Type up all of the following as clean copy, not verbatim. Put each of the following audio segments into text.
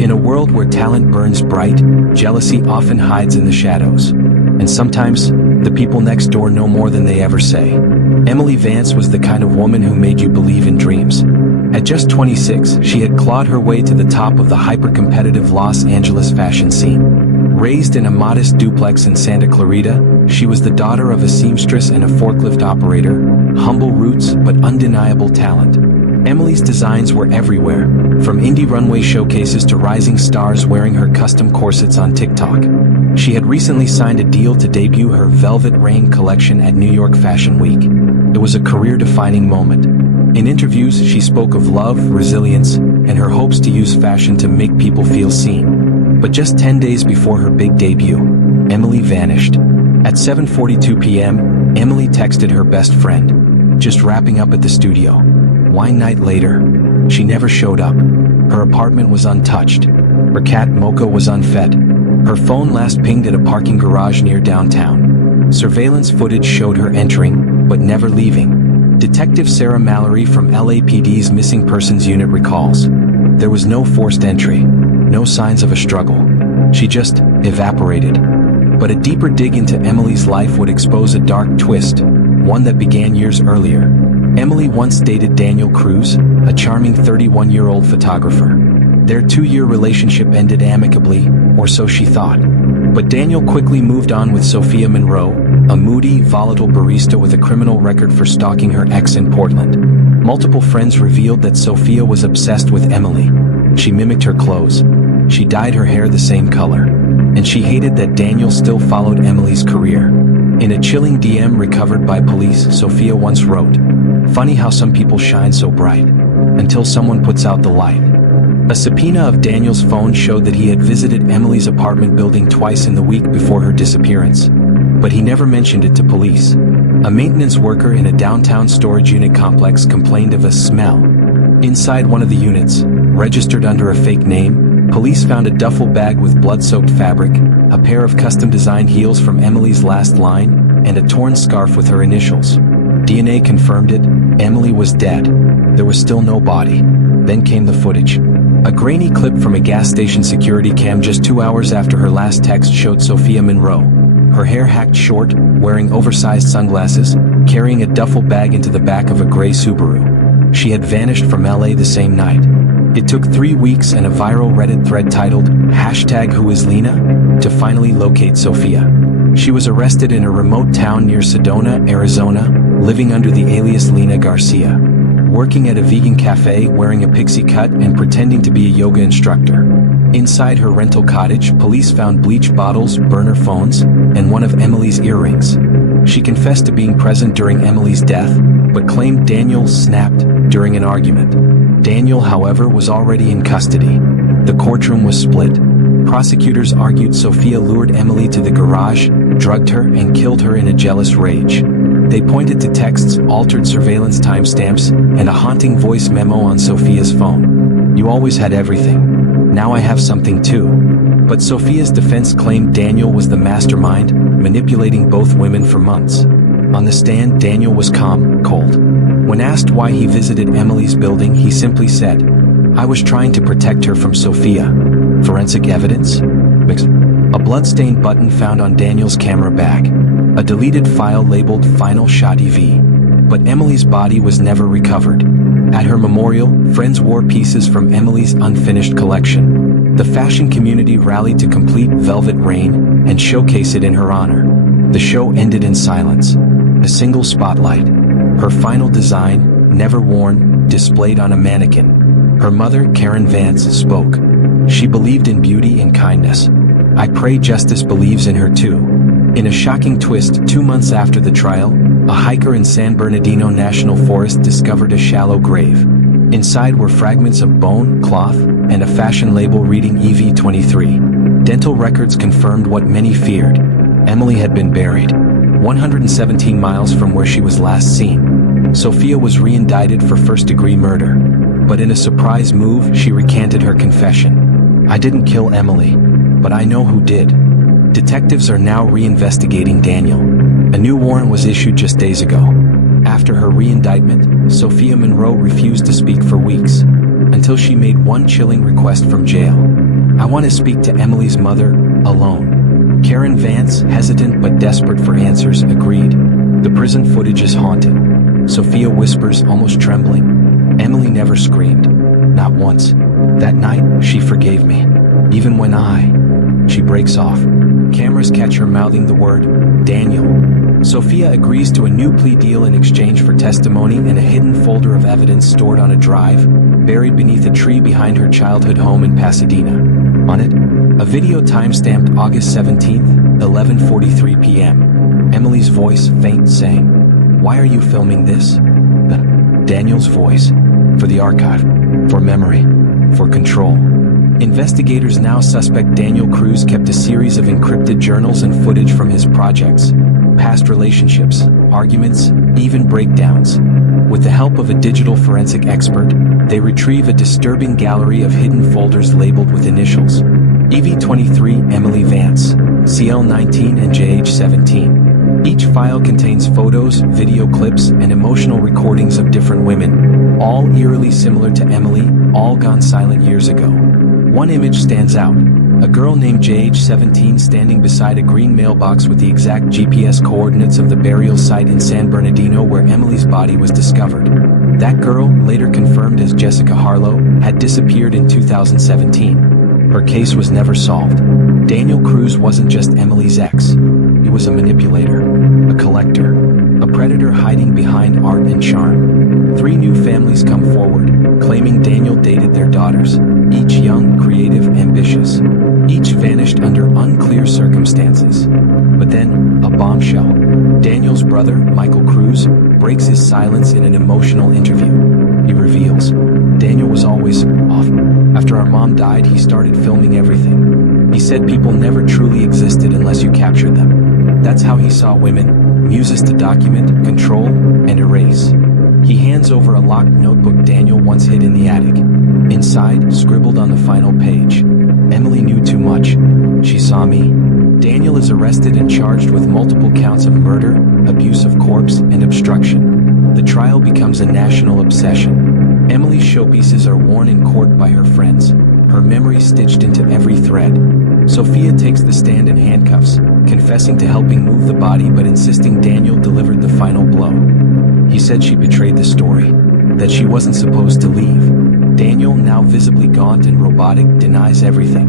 In a world where talent burns bright, jealousy often hides in the shadows. And sometimes, the people next door know more than they ever say. Emily Vance was the kind of woman who made you believe in dreams. At just 26, she had clawed her way to the top of the hyper-competitive Los Angeles fashion scene. Raised in a modest duplex in Santa Clarita, she was the daughter of a seamstress and a forklift operator, humble roots but undeniable talent. Emily's designs were everywhere, from indie runway showcases to rising stars wearing her custom corsets on TikTok. She had recently signed a deal to debut her Velvet Rain collection at New York Fashion Week. It was a career-defining moment. In interviews, she spoke of love, resilience, and her hopes to use fashion to make people feel seen. But just 10 days before her big debut, Emily vanished. At 7:42 p.m., Emily texted her best friend, "Just wrapping up at the studio." One night later, she never showed up. Her apartment was untouched. Her cat Mocha was unfed. Her phone last pinged at a parking garage near downtown. Surveillance footage showed her entering, but never leaving. Detective Sarah Mallory from LAPD's Missing Persons Unit recalls, "There was no forced entry, no signs of a struggle. She just evaporated." But a deeper dig into Emily's life would expose a dark twist, one that began years earlier. Emily once dated Daniel Cruz, a charming 31-year-old photographer. Their 2-year relationship ended amicably, or so she thought. But Daniel quickly moved on with Sophia Monroe, a moody, volatile barista with a criminal record for stalking her ex in Portland. Multiple friends revealed that Sophia was obsessed with Emily. She mimicked her clothes. She dyed her hair the same color. And she hated that Daniel still followed Emily's career. In a chilling DM recovered by police, Sophia once wrote, "Funny how some people shine so bright, until someone puts out the light." A subpoena of Daniel's phone showed that he had visited Emily's apartment building twice in the week before her disappearance. But he never mentioned it to police. A maintenance worker in a downtown storage unit complex complained of a smell. Inside one of the units, registered under a fake name, police found a duffel bag with blood-soaked fabric, a pair of custom-designed heels from Emily's last line, and a torn scarf with her initials. DNA confirmed it. Emily was dead. There was still no body. Then came the footage. A grainy clip from a gas station security cam just 2 hours after her last text showed Sophia Monroe, her hair hacked short, wearing oversized sunglasses, carrying a duffel bag into the back of a gray Subaru. She had vanished from LA the same night. It took 3 weeks and a viral Reddit thread titled #WhoIsLena to finally locate Sophia. She was arrested in a remote town near Sedona, Arizona, living under the alias Lena Garcia, working at a vegan cafe, wearing a pixie cut and pretending to be a yoga instructor. Inside her rental cottage, police found bleach bottles, burner phones, and one of Emily's earrings. She confessed to being present during Emily's death, but claimed Daniel snapped during an argument. Daniel, however, was already in custody. The courtroom was split. Prosecutors argued Sophia lured Emily to the garage, drugged her, and killed her in a jealous rage. They pointed to texts, altered surveillance timestamps, and a haunting voice memo on Sophia's phone. "You always had everything. Now I have something too." But Sophia's defense claimed Daniel was the mastermind, manipulating both women for months. On the stand, Daniel was calm, cold. When asked why he visited Emily's building, he simply said, "I was trying to protect her from Sophia." Forensic evidence? Mixed. A blood-stained button found on Daniel's camera bag. A deleted file labeled Final Shot EV. But Emily's body was never recovered. At her memorial, friends wore pieces from Emily's unfinished collection. The fashion community rallied to complete Velvet Rain and showcase it in her honor. The show ended in silence. A single spotlight. Her final design, never worn, displayed on a mannequin. Her mother, Karen Vance, spoke. She believed in beauty and kindness. I pray justice believes in her too. In a shocking twist, 2 months after the trial, a hiker in San Bernardino National Forest discovered a shallow grave. Inside were fragments of bone, cloth, and a fashion label reading EV23. Dental records confirmed what many feared. Emily had been buried 117 miles from where she was last seen. Sophia was re-indicted for first-degree murder. But in a surprise move, she recanted her confession. "I didn't kill Emily, but I know who did." Detectives are now re-investigating Daniel. A new warrant was issued just days ago. After her re-indictment, Sophia Monroe refused to speak for weeks, until she made one chilling request from jail. I want to speak to Emily's mother, alone. Karen Vance, hesitant but desperate for answers, agreed. The prison footage is haunting. Sophia whispers, almost trembling. Emily never screamed. Not once. That night, she forgave me. Even when She breaks off. Cameras catch her mouthing the word, Daniel. Sophia agrees to a new plea deal in exchange for testimony and a hidden folder of evidence stored on a drive, buried beneath a tree behind her childhood home in Pasadena. On it, a video time-stamped August 17th, 11:43 p.m. Emily's voice, faint, saying, "Why are you filming this?" Daniel's voice. For the archive. For memory. For control. Investigators now suspect Daniel Cruz kept a series of encrypted journals and footage from his projects, past relationships, arguments, even breakdowns. With the help of a digital forensic expert, they retrieve a disturbing gallery of hidden folders labeled with initials. EV23 Emily Vance, CL19 and JH17. Each file contains photos, video clips, and emotional recordings of different women, all eerily similar to Emily, all gone silent years ago. One image stands out. A girl named JH17 standing beside a green mailbox with the exact GPS coordinates of the burial site in San Bernardino where Emily's body was discovered. That girl, later confirmed as Jessica Harlow, had disappeared in 2017. Her case was never solved. Daniel Cruz wasn't just Emily's ex. He was a manipulator, a collector, a predator hiding behind art and charm. 3 new families come forward, claiming Daniel dated their daughters, each young, creative, ambitious. Each vanished under unclear circumstances. But then, a bombshell. Daniel's brother, Michael Cruz, breaks his silence in an emotional interview. He reveals, Daniel was always off. After our mom died, he started filming everything. He said people never truly existed unless you captured them. That's how he saw women, muses to document, control, and erase. He hands over a locked notebook Daniel once hid in the attic. Inside, scribbled on the final page, Emily knew too much. She saw me. Daniel is arrested and charged with multiple counts of murder, abuse of corpse, and obstruction. The trial becomes a national obsession. Emily's showpieces are worn in court by her friends, her memory stitched into every thread. Sophia takes the stand in handcuffs, confessing to helping move the body but insisting Daniel delivered the final blow. He said she betrayed the story, that she wasn't supposed to leave. Daniel, now visibly gaunt and robotic, denies everything,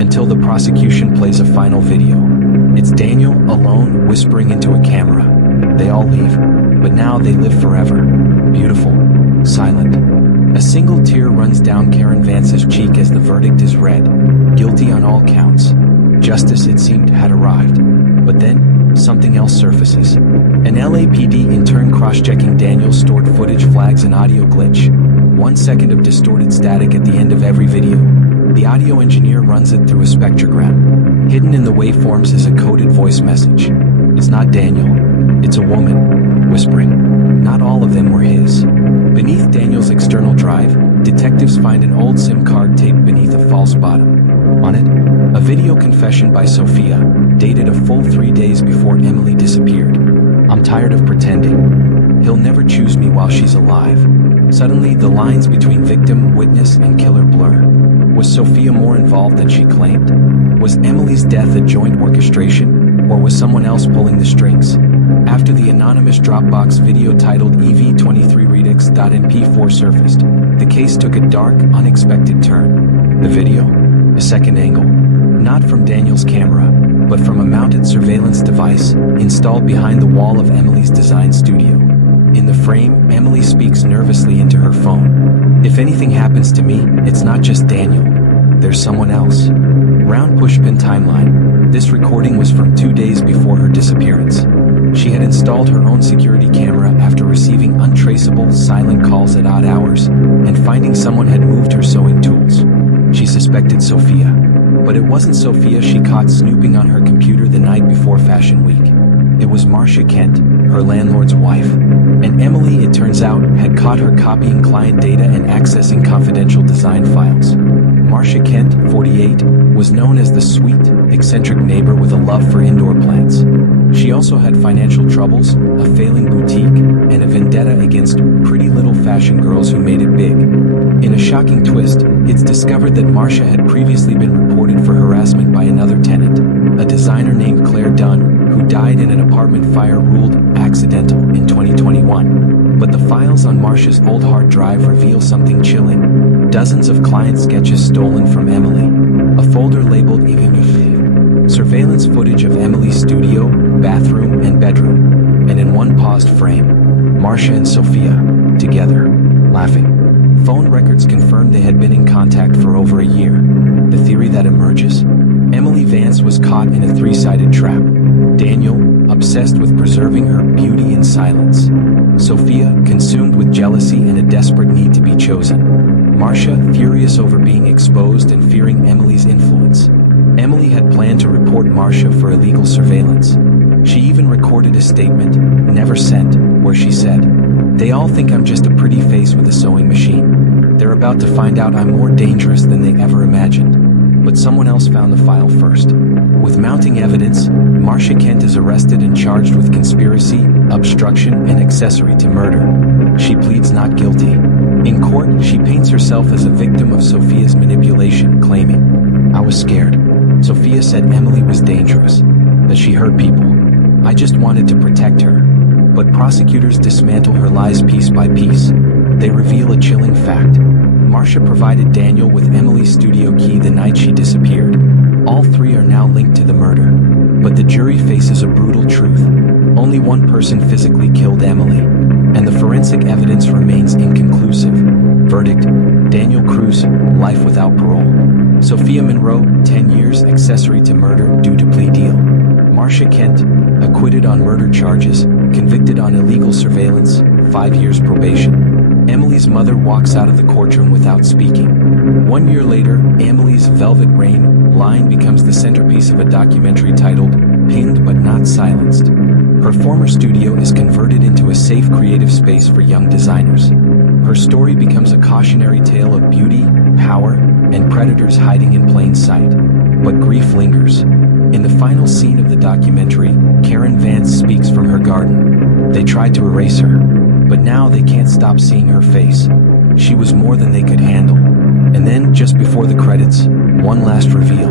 until the prosecution plays a final video. It's Daniel, alone, whispering into a camera. They all leave, but now they live forever. Beautiful. Silent. A single tear runs down Karen Vance's cheek as the verdict is read. Guilty on all counts. Justice, it seemed, had arrived. But then, something else surfaces. An LAPD intern cross-checking Daniel's stored footage flags an audio glitch. 1 second of distorted static at the end of every video. The audio engineer runs it through a spectrogram. Hidden in the waveforms is a coded voice message. It's not Daniel. It's a woman, whispering. Not all of them were his. Beneath Daniel's external drive, detectives find an old SIM card taped beneath a false bottom. On it, a video confession by Sophia, dated a full 3 days before Emily disappeared. I'm tired of pretending. He'll never choose me while she's alive. Suddenly, the lines between victim, witness, and killer blur. Was Sophia more involved than she claimed? Was Emily's death a joint orchestration, or was someone else pulling the strings? After the anonymous Dropbox video titled EV23redux.mp4 surfaced, the case took a dark, unexpected turn. The video? A second angle. Not from Daniel's camera, but from a mounted surveillance device installed behind the wall of Emily's design studio. In the frame, Emily speaks nervously into her phone. If anything happens to me, it's not just Daniel. There's someone else. Round pushpin timeline. This recording was from 2 days before her disappearance. She had installed her own security camera after receiving untraceable, silent calls at odd hours, and finding someone had moved her sewing tools. She suspected Sophia. But it wasn't Sophia she caught snooping on her computer the night before Fashion Week. It was Marcia Kent, her landlord's wife. And Emily, it turns out, had caught her copying client data and accessing confidential design files. Marcia Kent, 48, was known as the sweet, eccentric neighbor with a love for indoor plants. She also had financial troubles, a failing boutique, and a vendetta against pretty little fashion girls who made it big. In a shocking twist, it's discovered that Marcia had previously been reported by another tenant, a designer named Claire Dunn, who died in an apartment fire ruled accidental in 2021. But the files on Marcia's old hard drive reveal something chilling. Dozens of client sketches stolen from Emily, a folder labeled Even, surveillance footage of Emily's studio, bathroom, and bedroom, and in one paused frame, Marcia and Sophia, together, laughing. Phone records confirmed they had been in contact for over a year. The theory that emerges: Emily Vance was caught in a three-sided trap. Daniel, obsessed with preserving her beauty in silence. Sophia, consumed with jealousy and a desperate need to be chosen. Marcia, furious over being exposed and fearing Emily's influence. Emily had planned to report Marcia for illegal surveillance. She even recorded a statement, never sent, where she said, "They all think I'm just a pretty face with a sewing machine. They're about to find out I'm more dangerous than they ever imagined." But someone else found the file first. With mounting evidence, Marcia Kent is arrested and charged with conspiracy, obstruction, and accessory to murder. She pleads not guilty. In court, she paints herself as a victim of Sophia's manipulation, claiming, "I was scared. Sophia said Emily was dangerous, that she hurt people. I just wanted to protect her." But prosecutors dismantle her lies piece by piece. They reveal a chilling fact. Marcia provided Daniel with Emily's studio key the night she disappeared. All three are now linked to the murder. But the jury faces a brutal truth. Only one person physically killed Emily, and the forensic evidence remains inconclusive. Verdict: Daniel Cruz, life without parole. Sophia Monroe, 10 years, accessory to murder due to plea deal. Marcia Kent, acquitted on murder charges, convicted on illegal surveillance, 5 years probation. Emily's mother walks out of the courtroom without speaking. 1 year later, Emily's Velvet Rain line becomes the centerpiece of a documentary titled Pinned But Not Silenced. Her former studio is converted into a safe creative space for young designers. Her story becomes a cautionary tale of beauty, power, and predators hiding in plain sight. But grief lingers. In the final scene of the documentary, Karen Vance speaks from her garden. They tried to erase her, but now they can't stop seeing her face. She was more than they could handle. And then, just before the credits, one last reveal.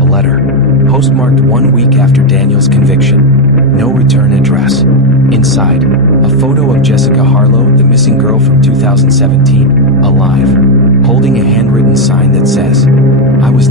A letter, postmarked 1 week after Daniel's conviction. No return address. Inside, a photo of Jessica Harlow, the missing girl from 2017, alive, holding a handwritten sign that says, "I was